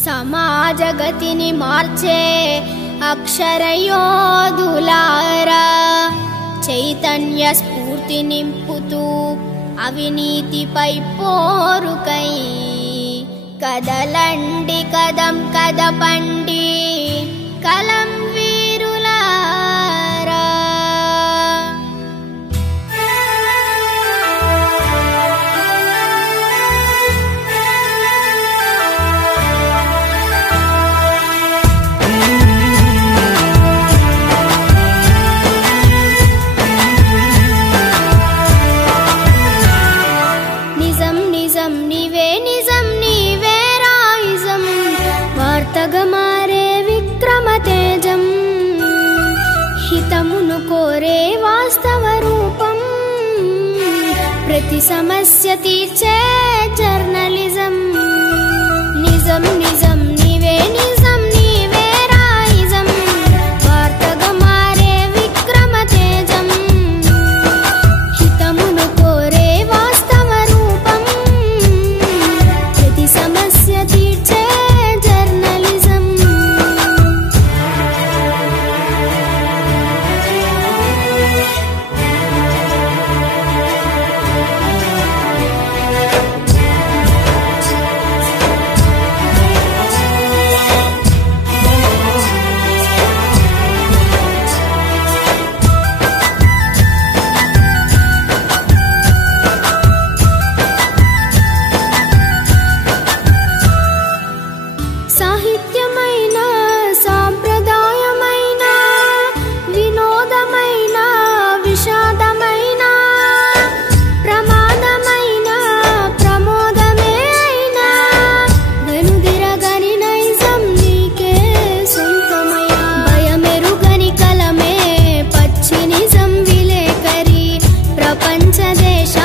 సమాజగతిని మార్చే అక్షరయోధులారా చైతన్య స్ఫూర్తి నింపుతూ అవినీతిపై పోరుకై కదలండి కదం కదపండి కలం వీరులారా. నిజం నిజం నీవే నిజం నీవే రాయిజం వార్తగా మారే విక్రమ తేజం హితమును కోరే వాస్తవ రూపం ప్రతి సమస్య తీర్చే జర్నలిజం. నిజం నిజం నీవే నిజం నీవే రాయిజం వార్తగా మారే విక్రమ తేజం హితమును కోరే వాస్తవ రూపం ప్రతి సమస్య తీర్చే జర్నలిజం. సాహిత్యమైన సాంప్రదాయమైన వినోదమైన విషాదమైన ప్రమాదమైన ప్రమోదమే అయినా వెనుదిరగని నైజం నీకే సొంతమయ్యా. భయమెరుగని కలమే పచ్చి నిజం విలేకరి ప్రపంచ దేశ